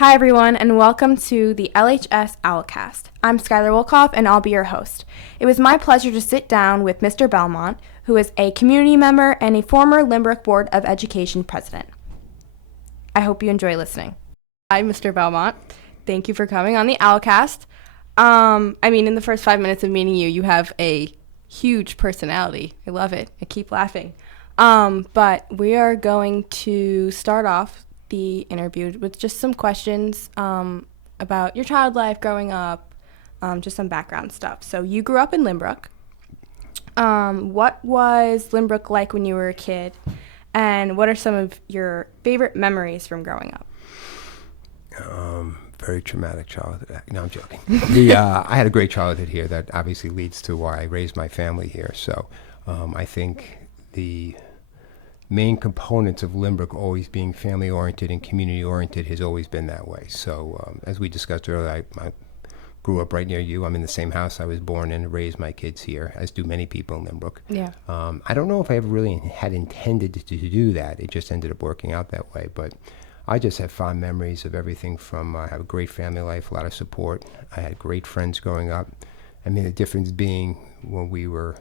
Hi, everyone, and welcome to the LHS Owlcast. I'm Skylar Wolkoff, and I'll be your host. It was my pleasure to sit down with Mr. Belmont, who is a community member and a former Lynbrook Board of Education president. I hope you enjoy listening. Hi, Mr. Belmont. Thank you for coming on the Owlcast. In the first 5 minutes of meeting you, you have a huge personality. I love it. I keep laughing. But we are going to start off the interview with just some questions about your child life growing up, just some background stuff. So you grew up in Lynbrook. What was Lynbrook like when you were a kid, and what are some of your favorite memories from growing up? Very traumatic childhood. No, I'm joking. I had a great childhood here that obviously leads to why I raised my family here. So I think the main components of Lynbrook always being family-oriented and community-oriented has always been that way. So as we discussed earlier, I grew up right near you. I'm in the same house I was born in and raised my kids here, as do many people in Lynbrook. Yeah. I don't know if I ever really had intended to do that. It just ended up working out that way. But I just have fond memories of everything from I have a great family life, a lot of support. I had great friends growing up. I mean, the difference being when we were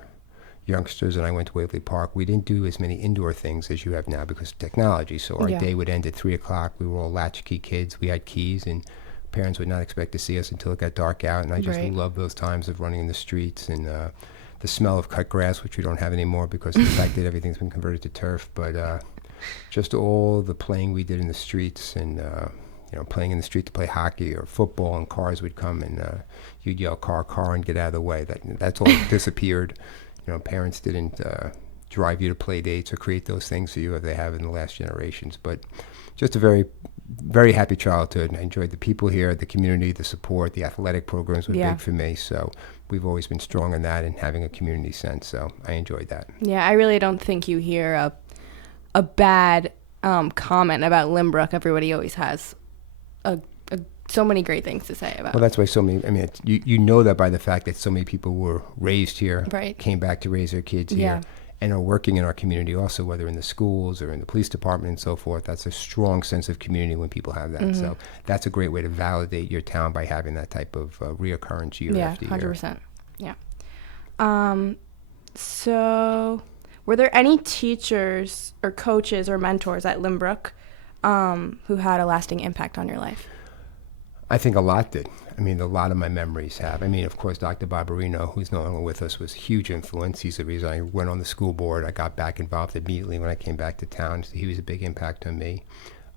youngsters and I went to Waverly Park, we didn't do as many indoor things as you have now because of technology. So our day would end at 3 o'clock. We were all latchkey kids. We had keys, and parents would not expect to see us until it got dark out. And I just love those times of running in the streets and the smell of cut grass, which we don't have anymore because of the fact that everything's been converted to turf. But just all the playing we did in the streets and playing in the street to play hockey or football, and cars would come and you'd yell car and get out of the way. That's all disappeared. Parents didn't drive you to play dates or create those things for you as they have in the last generations. But just a very, very happy childhood. I enjoyed the people here, the community, the support, the athletic programs were big for me. So we've always been strong in that and having a community sense. So I enjoyed that. Yeah, I really don't think you hear a bad comment about Lynbrook. Everybody always has so many great things to say about it. Well, that's why so many, you know that by the fact that so many people were raised here, came back to raise their kids here, and are working in our community also, whether in the schools or in the police department and so forth. That's a strong sense of community when people have that. So that's a great way to validate your town by having that type of reoccurrence year after year. 100%. Yeah. So were there any teachers or coaches or mentors at Lynbrook who had a lasting impact on your life? I think a lot did. A lot of my memories have. Of course, Dr. Barbarino, who's no longer with us, was a huge influence. He's the reason I went on the school board. I got back involved immediately when I came back to town. So he was a big impact on me.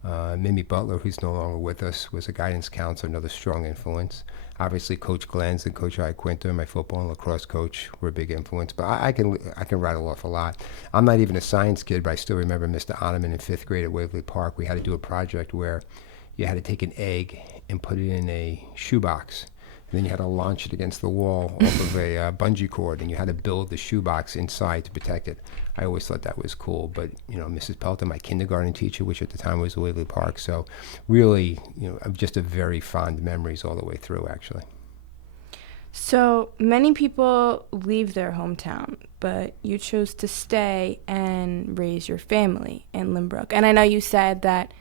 Mimi Butler, who's no longer with us, was a guidance counselor, another strong influence. Obviously, Coach Glenz and Coach Iaquinta, my football and lacrosse coach, were a big influence. But I can rattle off a lot. I'm not even a science kid, but I still remember Mr. Ottoman in 5th grade at Waverly Park. We had to do a project where you had to take an egg and put it in a shoebox. And then you had to launch it against the wall off of a bungee cord, and you had to build the shoebox inside to protect it. I always thought that was cool. But, Mrs. Pelton, my kindergarten teacher, which at the time was Waverly Park. So really, just a very fond memories all the way through, actually. So many people leave their hometown, but you chose to stay and raise your family in Lynbrook. And I know you said that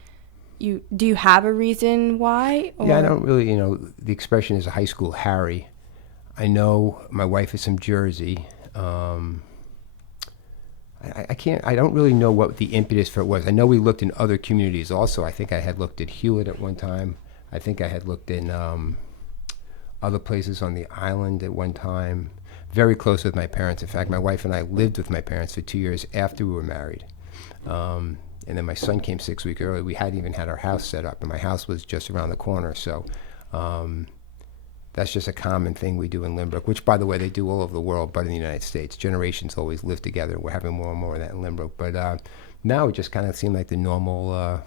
do you have a reason why? Or? Yeah, I don't really, the expression is a high school Harry. I know my wife is from Jersey. I don't really know what the impetus for it was. I know we looked in other communities also. I think I had looked at Hewlett at one time. I think I had looked in other places on the island at one time. Very close with my parents. In fact, my wife and I lived with my parents for 2 years after we were married. And then my son came 6 weeks early. We hadn't even had our house set up, and my house was just around the corner. So that's just a common thing we do in Lynbrook, which, by the way, they do all over the world, but in the United States. Generations always live together. We're having more and more of that in Lynbrook. But now it just kind of seemed like the normal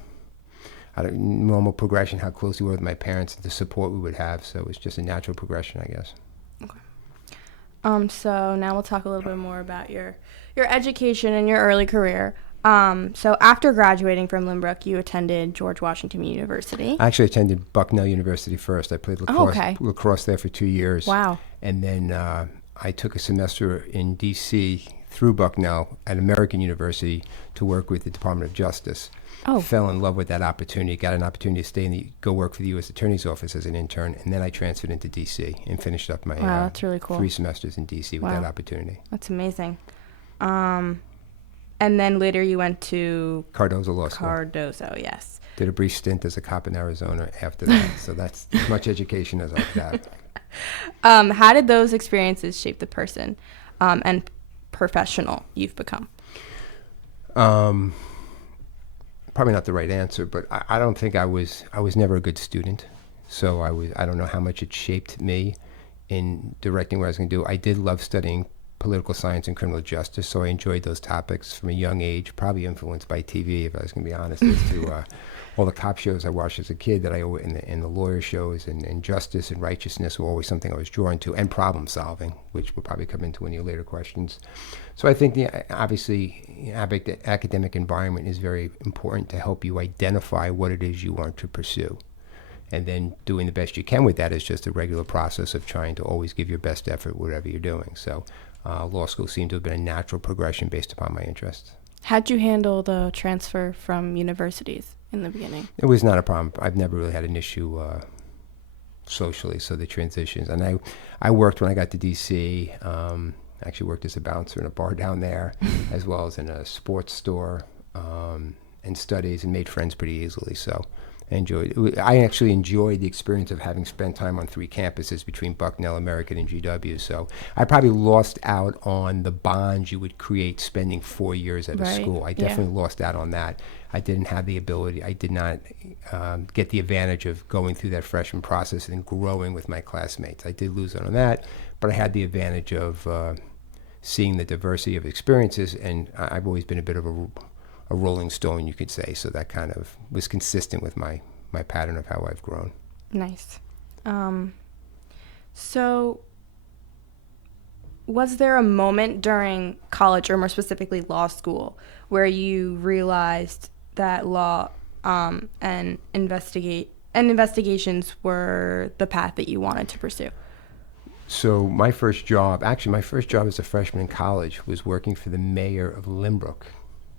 progression, how close we were with my parents, the support we would have. So it was just a natural progression, I guess. Okay. So now we'll talk a little bit more about your education and your early career. So after graduating from Lynbrook, you attended George Washington University. I actually attended Bucknell University first. I played lacrosse there for 2 years. Wow. And then I took a semester in D.C. through Bucknell at American University to work with the Department of Justice. Oh. Fell in love with that opportunity, got an opportunity to stay go work for the U.S. Attorney's Office as an intern, and then I transferred into D.C. and finished up my Wow, that's really cool. 3 semesters in D.C. with Wow. that opportunity. That's amazing. And then later you went to Cardozo Law School. Cardozo, yes. Did a brief stint as a cop in Arizona after that, so that's as much education as I've got. How did those experiences shape the person and professional you've become? Probably not the right answer, but I don't think I was never a good student. So I don't know how much it shaped me in directing what I was going to do. I did love studying political science and criminal justice, so I enjoyed those topics from a young age, probably influenced by TV, if I was going to be honest, as to all the cop shows I watched as a kid that and the lawyer shows and justice and righteousness were always something I was drawn to, and problem solving, which we'll probably come into in your later questions. So I think obviously academic environment is very important to help you identify what it is you want to pursue. And then doing the best you can with that is just a regular process of trying to always give your best effort whatever you're doing. So law school seemed to have been a natural progression based upon my interests. How'd you handle the transfer from universities in the beginning? It was not a problem. I've never really had an issue socially, so the transitions. And I worked when I got to D.C., actually worked as a bouncer in a bar down there, as well as in a sports store, and studies, and made friends pretty easily. So I actually enjoyed the experience of having spent time on 3 campuses between Bucknell, American, and GW. So I probably lost out on the bonds you would create spending 4 years at a school. I definitely lost out on that. I didn't have the ability. I did not get the advantage of going through that freshman process and growing with my classmates. I did lose out on that, but I had the advantage of seeing the diversity of experiences, and I've always been a bit of a rolling stone, you could say, so that kind of was consistent with my pattern of how I've grown. Nice. So was there a moment during college, or more specifically law school, where you realized that law and investigations were the path that you wanted to pursue? So my first job as a freshman in college was working for the mayor of Lynbrook,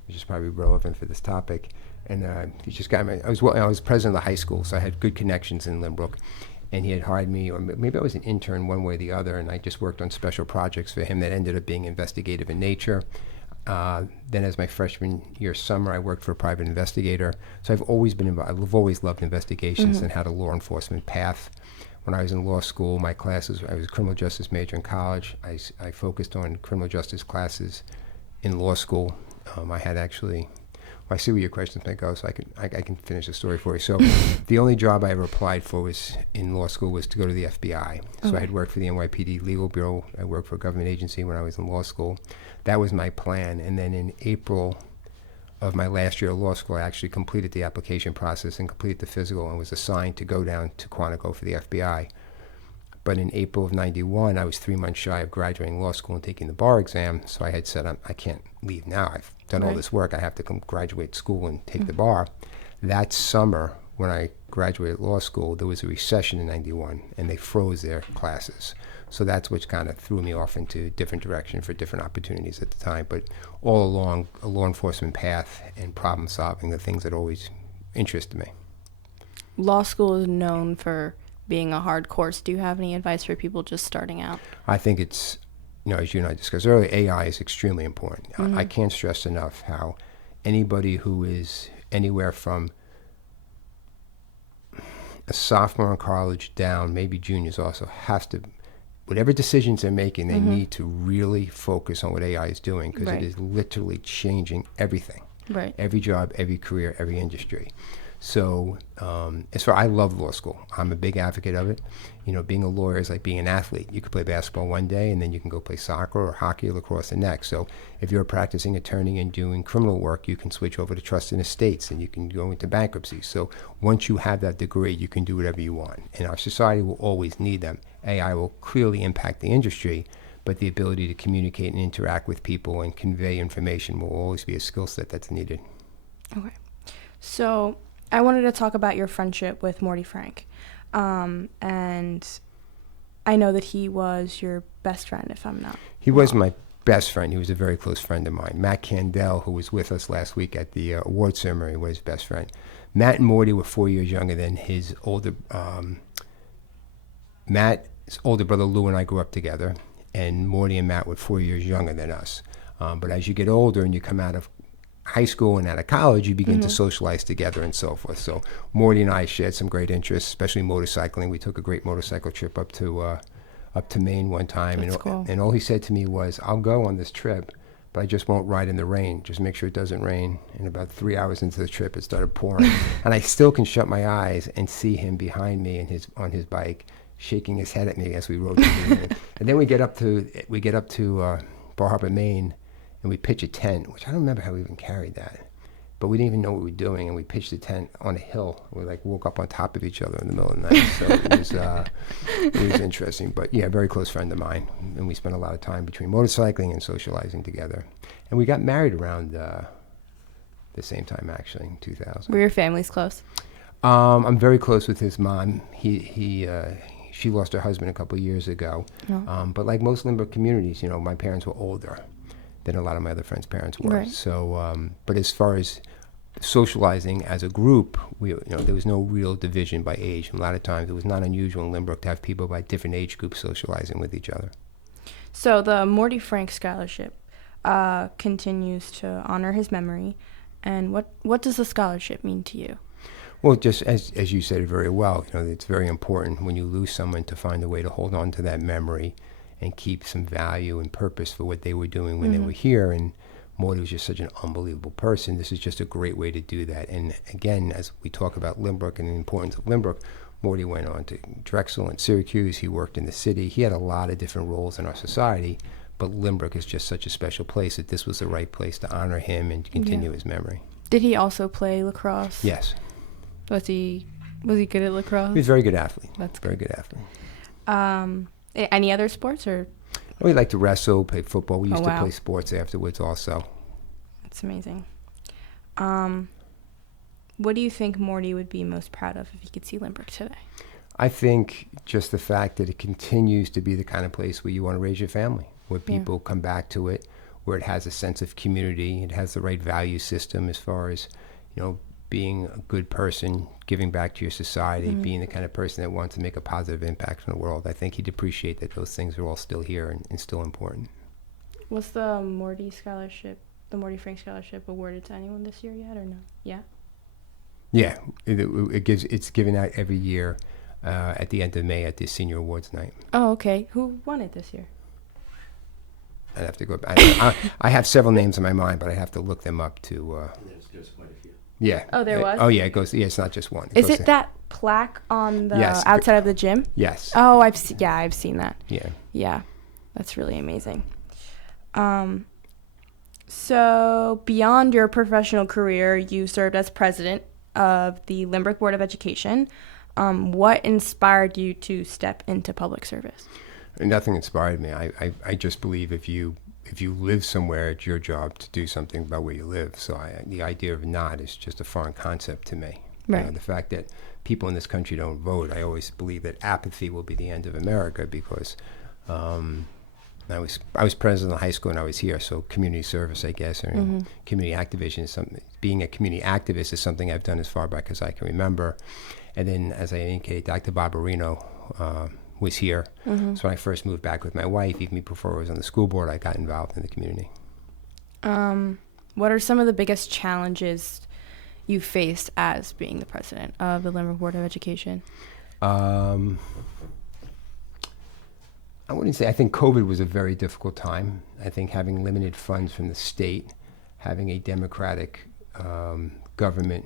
which is probably relevant for this topic. And he just got me. I was president of the high school, so I had good connections in Lynbrook. And he had hired me, or maybe I was an intern one way or the other, and I just worked on special projects for him that ended up being investigative in nature. Then as my freshman year summer, I worked for a private investigator. So I've always been involved. I've always loved investigations and had a law enforcement path. When I was in law school, my classes, I was a criminal justice major in college. I focused on criminal justice classes in law school. I had actually, I see where your questions may go, so I can finish the story for you. So the only job I ever applied for was in law school was to go to the FBI. So I had worked for the NYPD Legal Bureau. I worked for a government agency when I was in law school. That was my plan. And then in April of my last year of law school, I actually completed the application process and completed the physical and was assigned to go down to Quantico for the FBI. But in April of '91, I was 3 months shy of graduating law school and taking the bar exam. So I had said, I can't leave now. I've done all this work. I have to graduate school and take the bar. That summer, when I graduated law school, there was a recession in '91, and they froze their classes. So that's what kind of threw me off into a different direction for different opportunities at the time. But all along, a law enforcement path and problem solving, the things that always interested me. Law school is known for being a hard course. Do you have any advice for people just starting out? I think it's, as you and I discussed earlier, AI is extremely important. I can't stress enough how anybody who is anywhere from a sophomore in college down, maybe juniors also, has to, whatever decisions they're making, they need to really focus on what AI is doing, because it is literally changing everything. Right. Every job, every career, every industry. So I love law school. I'm a big advocate of it. Being a lawyer is like being an athlete. You could play basketball one day and then you can go play soccer or hockey or lacrosse the next. So if you're a practicing attorney and doing criminal work, you can switch over to trust and estates and you can go into bankruptcy. So once you have that degree, you can do whatever you want. And our society will always need them. AI will clearly impact the industry, but the ability to communicate and interact with people and convey information will always be a skill set that's needed. Okay. So I wanted to talk about your friendship with Morty Frank. And I know that he was your best friend, if I'm not He was my best friend. He was a very close friend of mine. Matt Candell, who was with us last week at the award ceremony, was his best friend. Matt and Morty were 4 years younger than his older. Matt's older brother Lou and I grew up together, and Morty and Matt were 4 years younger than us. But as you get older and you come out of high school and out of college, you begin to socialize together and so forth. So Morty and I shared some great interests, especially motorcycling. We took a great motorcycle trip up to Maine one time. That's cool. And all he said to me was, I'll go on this trip, but I just won't ride in the rain. Just make sure it doesn't rain. And about 3 hours into the trip, it started pouring. And I still can shut my eyes and see him behind me on his bike, shaking his head at me as we rode. And then we get up to Bar Harbor, Maine, and we pitch a tent, which I don't remember how we even carried that. But we didn't even know what we were doing, and we pitched the tent on a hill. We woke up on top of each other in the middle of the night. So it was interesting. But yeah, a very close friend of mine, and we spent a lot of time between motorcycling and socializing together. And we got married around the same time, actually, in 2000. Were your families close? I'm very close with his mom. She lost her husband a couple of years ago. No. But like most Lynbrook communities, my parents were older than a lot of my other friends' parents were. Right. So, but as far as socializing as a group, there was no real division by age. A lot of times, it was not unusual in Lynbrook to have people by different age groups socializing with each other. So the Morty Frank Scholarship continues to honor his memory. And what does the scholarship mean to you? Well, just as you said it very well, it's very important when you lose someone to find a way to hold on to that memory and keep some value and purpose for what they were doing when they were here. And Morty was just such an unbelievable person. This is just a great way to do that. And again, as we talk about Lynbrook and the importance of Lynbrook, Morty went on to Drexel and Syracuse. He worked in the city. He had a lot of different roles in our society, but Lynbrook is just such a special place that this was the right place to honor him and to continue his memory. Did he also play lacrosse? Yes. Was he good at lacrosse? He was a very good athlete. That's very good athlete. Any other sports or? We liked to wrestle, play football. We used to wow. play sports afterwards also. That's amazing. What do you think Morty would be most proud of if he could see Lynbrook today? I think just the fact that it continues to be the kind of place where you want to raise your family, where people come back to it, where it has a sense of community, it has the right value system as far as, being a good person, giving back to your society, being the kind of person that wants to make a positive impact in the world. I think he'd appreciate that those things are all still here and still important. Was the Morty Frank Scholarship awarded to anyone this year yet or no? Yeah? Yeah, it's given out every year at the end of May at the Senior Awards Night. Oh, okay. Who won it this year? I'd have to go back. I have several names in my mind, but I have to look them up to... There's quite a few. Yeah. Oh, there was? Oh, yeah, it goes... Yeah, it's not just one. Is it that plaque on the outside of the gym? Yes. Oh, I've seen that. Yeah. Yeah, that's really amazing. So beyond your professional career, you served as president of the Lynbrook Board of Education. What inspired you to step into public service? Nothing inspired me. I just believe if you live somewhere, it's your job to do something about where you live. So the idea of not is just a foreign concept to me. Right. The fact that people in this country don't vote, I always believe that apathy will be the end of America because I was president of high school and I was here, so community service, I guess, or community activation is something. Being a community activist is something I've done as far back as I can remember. And then, as I indicated, Dr. Barbarino was here. So when I first moved back with my wife, even before I was on the school board, I got involved in the community. What are some of the biggest challenges you faced as being the president of the Lynbrook Board of Education? I wouldn't say. I think COVID was a very difficult time. I think having limited funds from the state, having a democratic government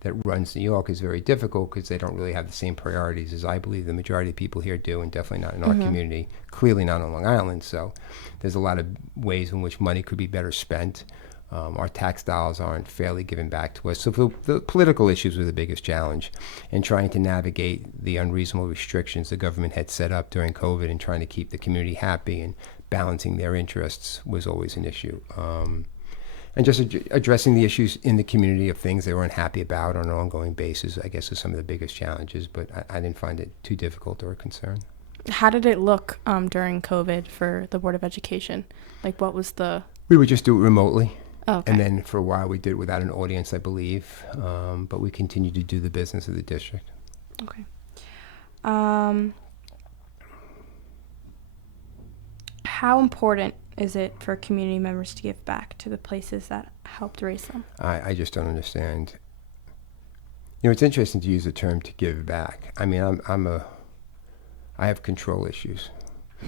that runs New York is very difficult because they don't really have the same priorities as I believe the majority of people here do, and definitely not in our community, clearly not on Long Island. So there's a lot of ways in which money could be better spent. Our tax dollars aren't fairly given back to us. So the political issues were the biggest challenge, and trying to navigate the unreasonable restrictions the government had set up during COVID and trying to keep the community happy and balancing their interests was always an issue. And just addressing the issues in the community of things they were unhappy about on an ongoing basis, I guess, is some of the biggest challenges, but I didn't find it too difficult or a concern. How did it look during COVID for the Board of Education? Like, what was the... We would just do it remotely. Oh, okay. And then for a while we did it without an audience, I believe. But we continued to do the business of the district. Okay. How important is it for community members to give back to the places that helped raise them? I just don't understand. It's interesting to use the term to give back. I mean, I have control issues,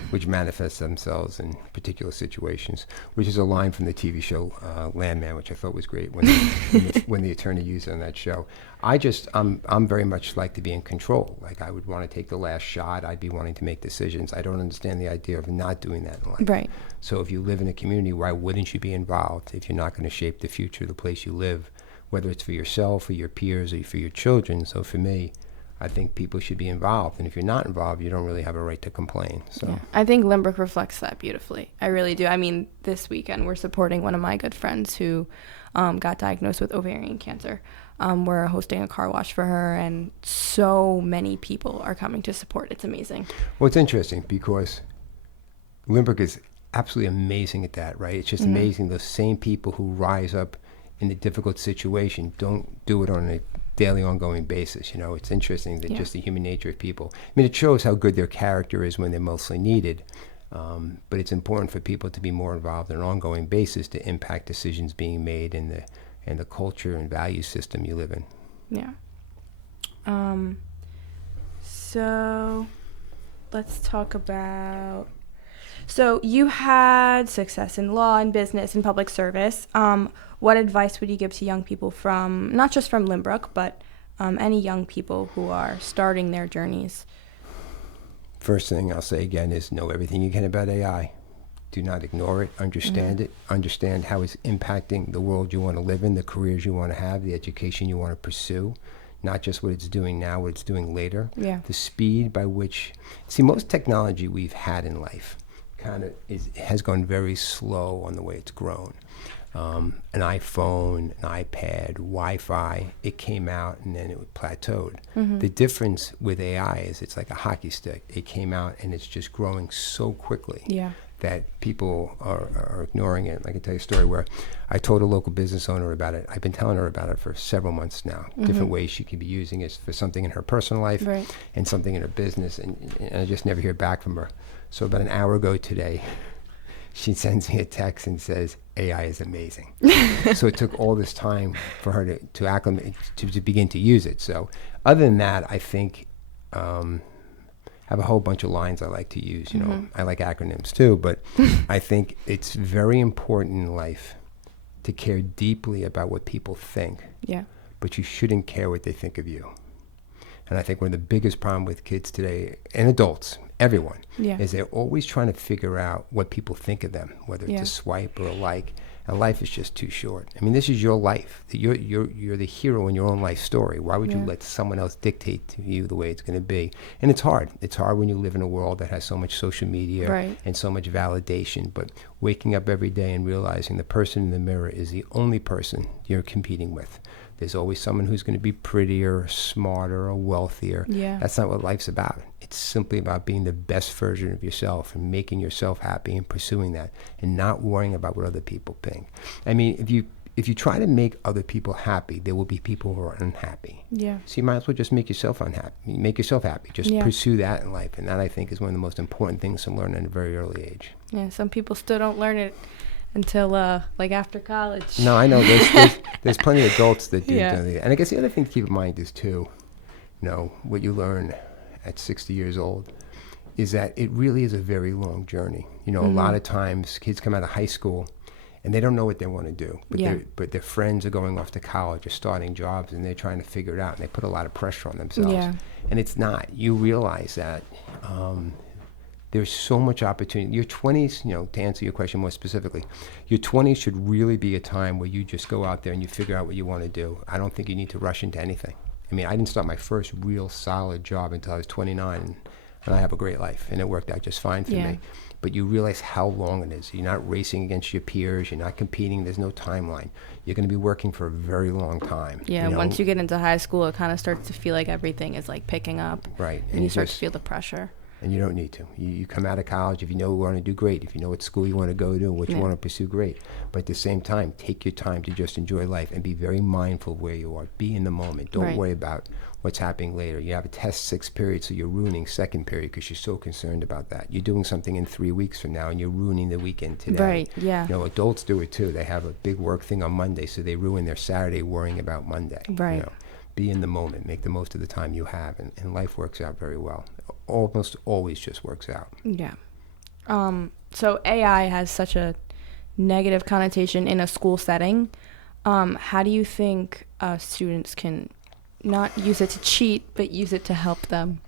which manifest themselves in particular situations, which is a line from the TV show Landman, which I thought was great when the attorney used it on that show. I'm very much like to be in control. Like, I would want to take the last shot. I'd be wanting to make decisions. I don't understand the idea of not doing that in life. Right. So if you live in a community, why wouldn't you be involved if you're not going to shape the future of the place you live, whether it's for yourself or your peers or for your children? So for me, I think people should be involved. And if you're not involved, you don't really have a right to complain. So yeah. I think Lynbrook reflects that beautifully. I really do. I mean, this weekend we're supporting one of my good friends who got diagnosed with ovarian cancer. We're hosting a car wash for her, and so many people are coming to support. It's amazing. Well, it's interesting because Lynbrook is absolutely amazing at that, right? It's just amazing. Those same people who rise up in a difficult situation don't do it on a daily, ongoing basis. It's interesting that just the human nature of people. I mean, it shows how good their character is when they're mostly needed. But it's important for people to be more involved on an ongoing basis to impact decisions being made in the culture and value system you live in. Yeah. So let's talk about... So you had success in law and business and public service. What advice would you give to young people not just from Lynbrook, but any young people who are starting their journeys? First thing I'll say again is know everything you can about AI. Do not ignore it. Understand it. Understand how it's impacting the world you want to live in, the careers you want to have, the education you want to pursue. Not just what it's doing now, what it's doing later. Yeah. The speed by which... See, most technology we've had in life has gone very slow on the way it's grown. An iPhone, an iPad, Wi-Fi, it came out and then it plateaued. The difference with AI is it's like a hockey stick. It came out and it's just growing so quickly that people are ignoring it. I can tell you a story where I told a local business owner about it. I've been telling her about it for several months now, different ways she could be using it for something in her personal life and something in her business, and I just never hear back from her. So about an hour ago today, she sends me a text and says, AI is amazing. So it took all this time for her to acclimate, to begin to use it. So other than that, I think I have a whole bunch of lines I like to use. I like acronyms too, but I think it's very important in life to care deeply about what people think. Yeah. But you shouldn't care what they think of you. And I think one of the biggest problems with kids today, and adults, everyone, is they're always trying to figure out what people think of them, whether it's a swipe or a like. And life is just too short. I mean, this is your life. You're the hero in your own life story. Why would you let someone else dictate to you the way it's going to be? And it's hard. It's hard when you live in a world that has so much social media and so much validation. But waking up every day and realizing the person in the mirror is the only person you're competing with. There's always someone who's going to be prettier, smarter, or wealthier. Yeah. That's not what life's about. It's simply about being the best version of yourself and making yourself happy and pursuing that and not worrying about what other people think. I mean, if you try to make other people happy, there will be people who are unhappy. Yeah. So you might as well just make yourself unhappy. Make yourself happy. Just pursue that in life. And that, I think, is one of the most important things to learn at a very early age. Yeah, some people still don't learn it until after college. No, I know there's plenty of adults that do. And I guess the other thing to keep in mind is too, what you learn at 60 years old is that it really is a very long journey. A lot of times kids come out of high school and they don't know what they want to do, but their friends are going off to college or starting jobs and they're trying to figure it out, and they put a lot of pressure on themselves. And it's not. You realize that there's so much opportunity. Your 20s, to answer your question more specifically, your 20s should really be a time where you just go out there and you figure out what you want to do. I don't think you need to rush into anything. I mean, I didn't start my first real solid job until I was 29, and I have a great life, and it worked out just fine for me. But you realize how long it is. You're not racing against your peers. You're not competing. There's no timeline. You're going to be working for a very long time. Yeah, once you get into high school, it kind of starts to feel like everything is like picking up. Right. And you start to feel the pressure. And you don't need to. You come out of college, if you know what you want to do, great. If you know what school you want to go to and what you want to pursue, great. But at the same time, take your time to just enjoy life and be very mindful of where you are. Be in the moment. Don't worry about what's happening later. You have a test 6 periods, so you're ruining second period because you're so concerned about that. You're doing something in 3 weeks from now, and you're ruining the weekend today. Right, yeah. You know, adults do it too. They have a big work thing on Monday, so they ruin their Saturday worrying about Monday. Right. You know, be in the moment. Make the most of the time you have, and life works out very well. Almost always just works out. Yeah. So AI has such a negative connotation in a school setting. How do you think students can not use it to cheat, but use it to help them?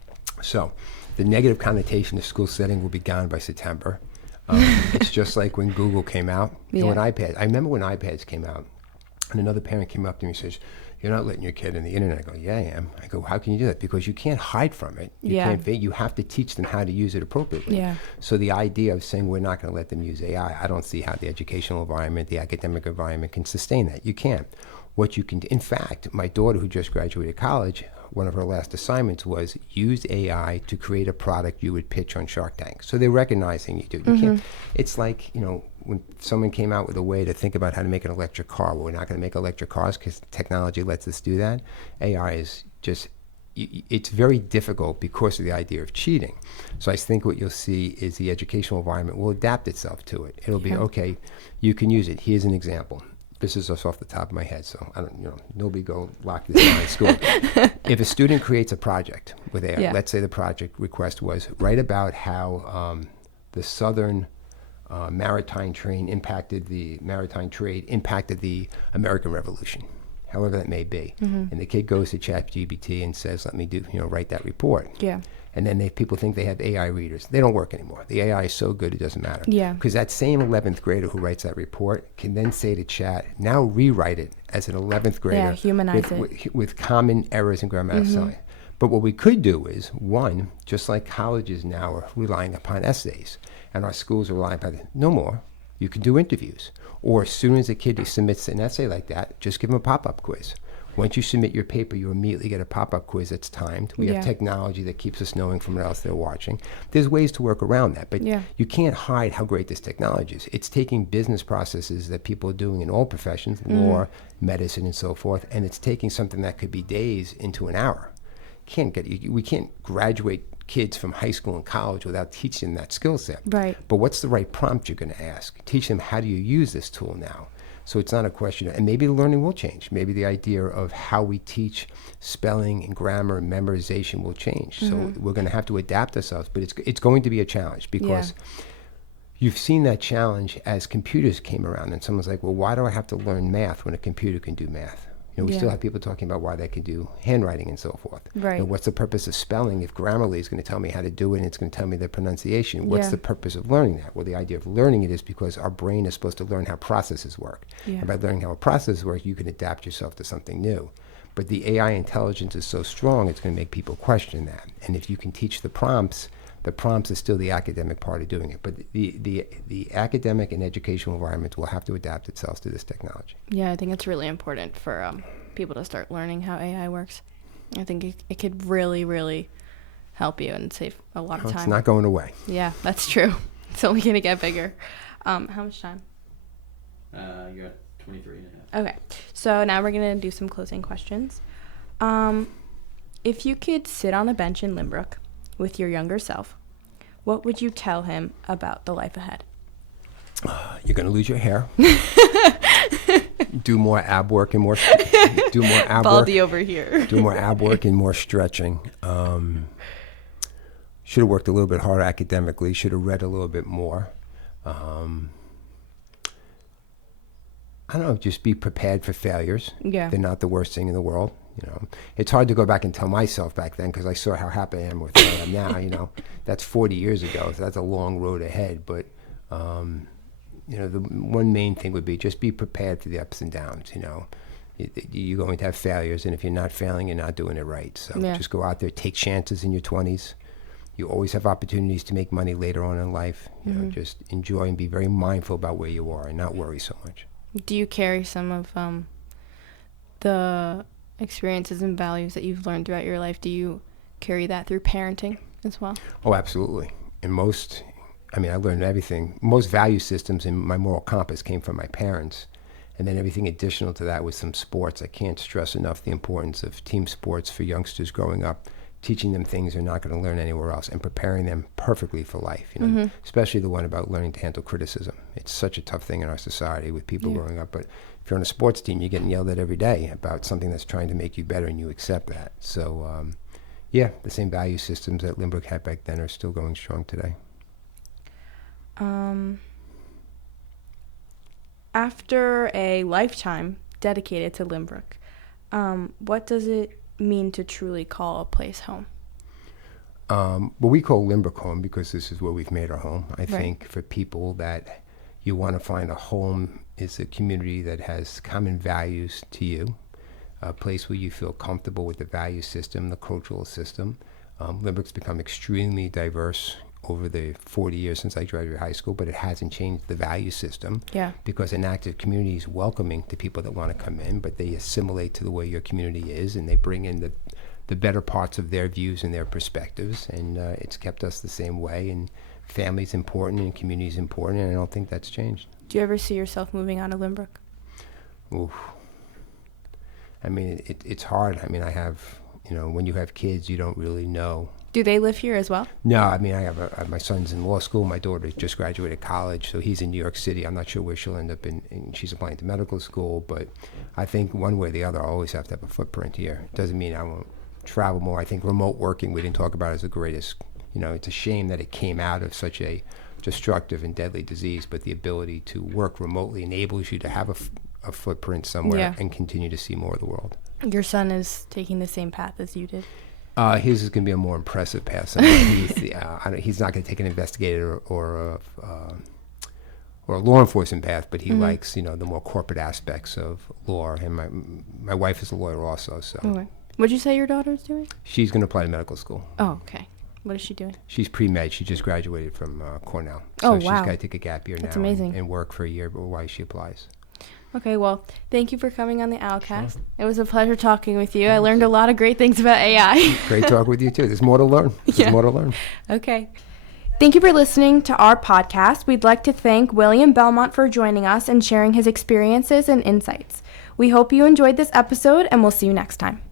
So the negative connotation of school setting will be gone by September. It's just like when Google came out and when iPads. I remember when iPads came out, and another parent came up to me and says, "You're not letting your kid in the internet." I go, "Yeah, I am." I go, "How can you do that?" Because you can't hide from it. You have to teach them how to use it appropriately. Yeah. So the idea of saying we're not going to let them use AI, I don't see how the educational environment, the academic environment can sustain that. You can't. What you can do, in fact, my daughter who just graduated college, one of her last assignments was use AI to create a product you would pitch on Shark Tank. So they're recognizing you do. You can't. It's like, you know, when someone came out with a way to think about how to make an electric car. Well, we're not going to make electric cars because technology lets us do that. AI is just, it's very difficult because of the idea of cheating. So I think what you'll see is the educational environment will adapt itself to it. It'll be, okay, you can use it. Here's an example. This is just off the top of my head, so I don't, you know, nobody go lock this down in school. If a student creates a project with AI, let's say the project request was write about how the Southern maritime trade impacted the American Revolution, however that may be. And the kid goes to ChatGPT and says, "Let me write that report." Yeah. And then people think they have AI readers. They don't work anymore. The AI is so good it doesn't matter. Yeah. Because that same 11th grader who writes that report can then say to Chat, now rewrite it as an 11th grader. Yeah, humanize it. With common errors and grammatical. But what we could do is, one, just like colleges now are relying upon essays, and our schools are relying upon it, no more. You can do interviews. Or as soon as a kid submits an essay like that, just give them a pop-up quiz. Once you submit your paper, you immediately get a pop-up quiz that's timed. We have technology that keeps us knowing from what else they're watching. There's ways to work around that, but you can't hide how great this technology is. It's taking business processes that people are doing in all professions, law, medicine, and so forth, and it's taking something that could be days into an hour. We can't graduate kids from high school and college without teaching them that skill set. Right. But what's the right prompt you're going to ask? Teach them how do you use this tool now. So it's not a question, and maybe the learning will change. Maybe the idea of how we teach spelling and grammar and memorization will change. So we're going to have to adapt ourselves, but it's going to be a challenge because you've seen that challenge as computers came around, and someone's like, well, why do I have to learn math when a computer can do math? We still have people talking about why they can do handwriting and so forth. Right. What's the purpose of spelling if Grammarly is going to tell me how to do it and it's going to tell me the pronunciation? What's the purpose of learning that? Well, the idea of learning it is because our brain is supposed to learn how processes work. Yeah. And by learning how a process works, you can adapt yourself to something new. But the AI intelligence is so strong, it's going to make people question that. And if you can teach the prompts is still the academic part of doing it. But the academic and educational environment will have to adapt itself to this technology. Yeah, I think it's really important for people to start learning how AI works. I think it could really, really help you and save a lot of time. It's not going away. Yeah, that's true. It's only going to get bigger. How much time? You're at 23 and a half. Okay, so now we're going to do some closing questions. If you could sit on a bench in Lynbrook with your younger self, what would you tell him about the life ahead? You're going to lose your hair. Do more ab work and more. Do more ab Baldy work. over here. Do more ab work and more stretching. Should have worked a little bit harder academically. Should have read a little bit more. I don't know. Just be prepared for failures. Yeah. They're not the worst thing in the world. It's hard to go back and tell myself back then because I saw how happy I am with what I am now. That's 40 years ago, so that's a long road ahead. But the one main thing would be just be prepared for the ups and downs. You're going to have failures, and if you're not failing, you're not doing it right. So just go out there, take chances in your 20s. You always have opportunities to make money later on in life. Just enjoy and be very mindful about where you are and not worry so much. Do you carry some of the experiences and values that you've learned throughout your life? Do you carry that through parenting? as well? Oh, absolutely. And I learned everything. Most value systems in my moral compass came from my parents. And then everything additional to that was some sports. I can't stress enough the importance of team sports for youngsters growing up, teaching them things they're not going to learn anywhere else and preparing them perfectly for life, especially the one about learning to handle criticism. It's such a tough thing in our society with people growing up. But if you're on a sports team, you're getting yelled at every day about something that's trying to make you better, and you accept that. So, the same value systems that Lynbrook had back then are still going strong today. After a lifetime dedicated to Lynbrook, what does it mean to truly call a place home? Well, we call Lynbrook home because this is where we've made our home. I think for people that you want to find a home is a community that has common values to you, a place where you feel comfortable with the value system, the cultural system. Lynbrook's become extremely diverse over the 40 years since I graduated high school, but it hasn't changed the value system. Yeah. Because an active community is welcoming to people that want to come in, but they assimilate to the way your community is, and they bring in the better parts of their views and their perspectives, and it's kept us the same way. And family's important, and community's important, and I don't think that's changed. Do you ever see yourself moving out of Lynbrook? Oof. I mean, it's hard. I mean, I have, when you have kids, you don't really know. Do they live here as well? No, I mean, I have my son's in law school. My daughter just graduated college, so he's in New York City. I'm not sure where she'll end up in she's applying to medical school, but I think one way or the other, I always have to have a footprint here. It doesn't mean I won't travel more. I think remote working, we didn't talk about as the greatest. It's a shame that it came out of such a destructive and deadly disease, but the ability to work remotely enables you to have a footprint somewhere and continue to see more of the world. Your son is taking the same path as you did? His is going to be a more impressive path. He's not going to take an investigator or a law enforcement path, but he likes, the more corporate aspects of law. And my wife is a lawyer also. So, okay. What did you say your daughter's doing? She's going to apply to medical school. Oh, okay. What is she doing? She's pre-med. She just graduated from Cornell. So she's got to take a gap year That's now amazing. And work for a year while she applies. Okay, well, thank you for coming on the Owlcast. Sure. It was a pleasure talking with you. I learned a lot of great things about AI. Great talking with you, too. There's more to learn. More to learn. Okay. Thank you for listening to our podcast. We'd like to thank William Belmont for joining us and sharing his experiences and insights. We hope you enjoyed this episode, and we'll see you next time.